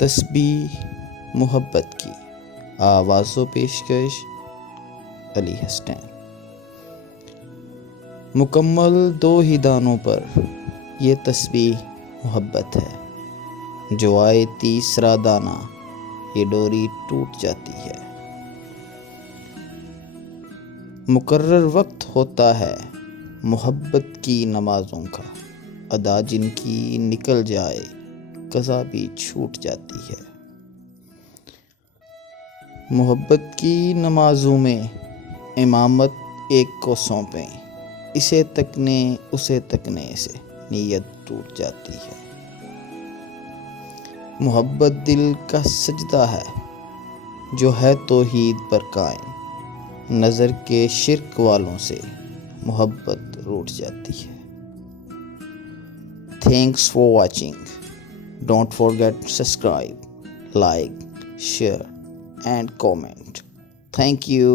تسبیح محبت کی آواز و پیشکش علی حسنین۔ مکمل 2 ہی دانوں پر یہ تسبیح محبت ہے، جو آئے تیسرا دانہ یہ ڈوری ٹوٹ جاتی ہے۔ مقرر وقت ہوتا ہے محبت کی نمازوں کا، ادا جن کی نکل جائے قضا بھی چھوٹ جاتی ہے۔ محبت کی نمازوں میں امامت ایک کو سونپیں، اسے تکنے اسے تکنے سے نیت ٹوٹ جاتی ہے۔ محبت دل کا سجدہ ہے جو ہے توحید پر قائم، نظر کے شرک والوں سے محبت روٹ جاتی ہے۔ Thanks for watching. Don't forget to subscribe, like, share and comment. Thank you.